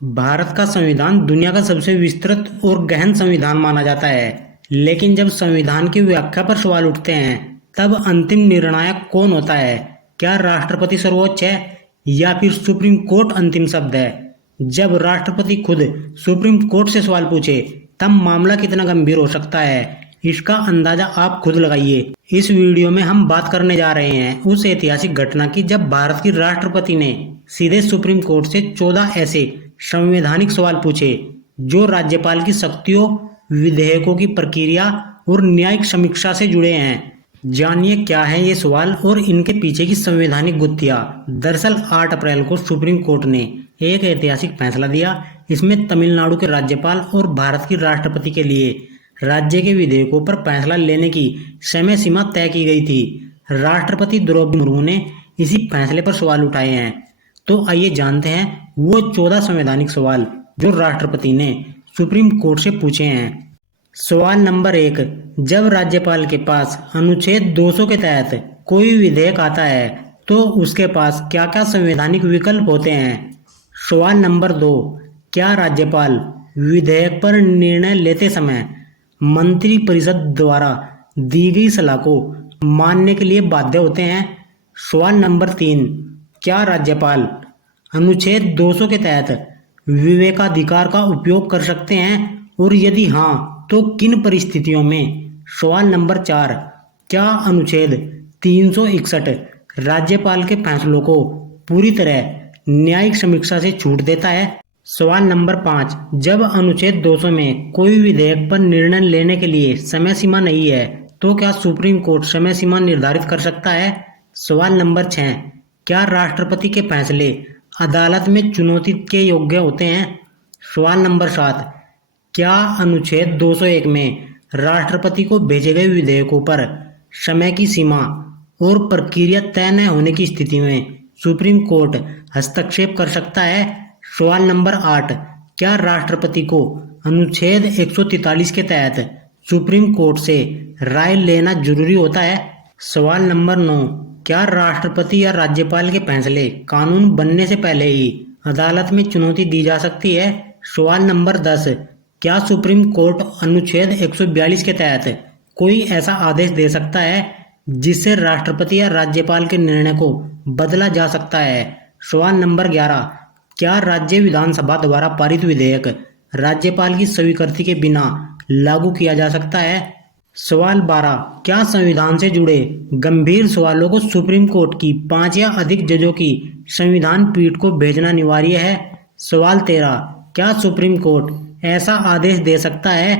भारत का संविधान दुनिया का सबसे विस्तृत और गहन संविधान माना जाता है। लेकिन जब संविधान की व्याख्या पर सवाल उठते हैं, तब अंतिम निर्णायक कौन होता है? क्या राष्ट्रपति सर्वोच्च है या फिर सुप्रीम कोर्ट अंतिम शब्द है? जब राष्ट्रपति खुद सुप्रीम कोर्ट से सवाल पूछे, तब मामला कितना गंभीर हो सकता है, इसका अंदाजा आप खुद लगाइए। इस वीडियो में हम बात करने जा रहे हैं उस ऐतिहासिक घटना की जब भारत की राष्ट्रपति ने सीधे सुप्रीम कोर्ट से 14 ऐसे संवैधानिक सवाल पूछे जो राज्यपाल की शक्तियों, विधेयकों की प्रक्रिया और न्यायिक समीक्षा से जुड़े हैं। जानिए क्या है ये सवाल और इनके पीछे की संवैधानिक गुत्थियां। दरअसल 8 अप्रैल को सुप्रीम कोर्ट ने एक ऐतिहासिक फैसला दिया। इसमें तमिलनाडु के राज्यपाल और भारत की राष्ट्रपति के लिए राज्य के विधेयकों पर फैसला लेने की समय सीमा तय की गई थी। राष्ट्रपति द्रौपदी मुर्मू ने इसी फैसले पर सवाल उठाए हैं। तो आइए जानते हैं वो 14 संवैधानिक सवाल जो राष्ट्रपति ने सुप्रीम कोर्ट से पूछे हैं। सवाल नंबर 1, जब राज्यपाल के पास अनुच्छेद 200 के तहत कोई विधेयक आता है तो उसके पास क्या क्या संवैधानिक विकल्प होते हैं? सवाल नंबर 2, क्या राज्यपाल विधेयक पर निर्णय लेते समय मंत्री परिषद द्वारा दी गई सलाह को मानने के लिए बाध्य होते हैं? सवाल नंबर 3, क्या राज्यपाल अनुच्छेद 200 के तहत विवेकाधिकार का उपयोग कर सकते हैं और यदि हाँ तो किन परिस्थितियों में? सवाल नंबर 4, क्या अनुच्छेद 361 राज्यपाल के फैसलों को पूरी तरह न्यायिक समीक्षा से छूट देता है? सवाल नंबर 5, जब अनुच्छेद 200 में कोई विधेयक पर निर्णय लेने के लिए समय सीमा नहीं है तो क्या सुप्रीम कोर्ट समय सीमा निर्धारित कर सकता है? सवाल नंबर 6, क्या राष्ट्रपति के फैसले अदालत में चुनौती के योग्य होते हैं? सवाल नंबर 7, क्या अनुच्छेद 201 में राष्ट्रपति को भेजे गए विधेयकों पर समय की सीमा और प्रक्रिया तय न होने की स्थिति में सुप्रीम कोर्ट हस्तक्षेप कर सकता है? सवाल नंबर 8, क्या राष्ट्रपति को अनुच्छेद 143 के तहत सुप्रीम कोर्ट से राय लेना जरूरी होता है? सवाल नंबर 9, क्या राष्ट्रपति या राज्यपाल के फैसले कानून बनने से पहले ही अदालत में चुनौती दी जा सकती है? सवाल नंबर 10, क्या सुप्रीम कोर्ट अनुच्छेद 142 के तहत कोई ऐसा आदेश दे सकता है जिससे राष्ट्रपति या राज्यपाल के निर्णय को बदला जा सकता है? सवाल नंबर 11, क्या राज्य विधानसभा द्वारा पारित विधेयक राज्यपाल की स्वीकृति के बिना लागू किया जा सकता है? सवाल 12, क्या संविधान से जुड़े गंभीर सवालों को सुप्रीम कोर्ट की 5 या अधिक जजों की संविधान पीठ को भेजना अनिवार्य है? सवाल 13, क्या सुप्रीम कोर्ट ऐसा आदेश दे सकता है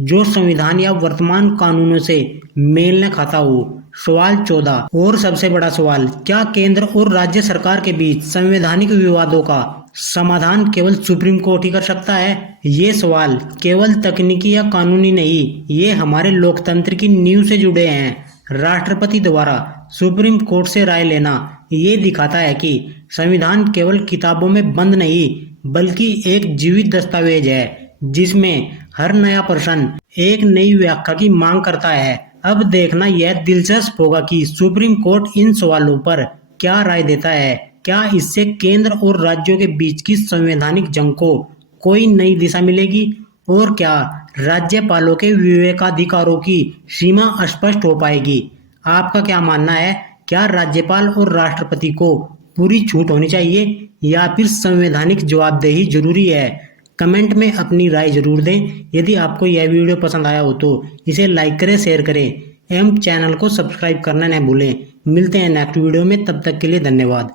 जो संविधान या वर्तमान कानूनों से मेल न खाता हो? सवाल 14 और सबसे बड़ा सवाल, क्या केंद्र और राज्य सरकार के बीच संवैधानिक विवादों का समाधान केवल सुप्रीम कोर्ट ही कर सकता है? ये सवाल केवल तकनीकी या कानूनी नहीं, ये हमारे लोकतंत्र की नींव से जुड़े हैं। राष्ट्रपति द्वारा सुप्रीम कोर्ट से राय लेना ये दिखाता है कि संविधान केवल किताबों में बंद नहीं बल्कि एक जीवित दस्तावेज है जिसमें हर नया प्रश्न एक नई व्याख्या की मांग करता है। अब देखना यह दिलचस्प होगा कि सुप्रीम कोर्ट इन सवालों पर क्या राय देता है। क्या इससे केंद्र और राज्यों के बीच की संवैधानिक जंग को कोई नई दिशा मिलेगी और क्या राज्यपालों के विवेकाधिकारों की सीमा स्पष्ट हो पाएगी? आपका क्या मानना है? क्या राज्यपाल और राष्ट्रपति को पूरी छूट होनी चाहिए या फिर संवैधानिक जवाबदेही जरूरी है? कमेंट में अपनी राय जरूर दें। यदि आपको यह वीडियो पसंद आया हो तो इसे लाइक करें, शेयर करें एवं चैनल को सब्सक्राइब करना न भूलें। मिलते हैं नेक्स्ट वीडियो में, तब तक के लिए धन्यवाद।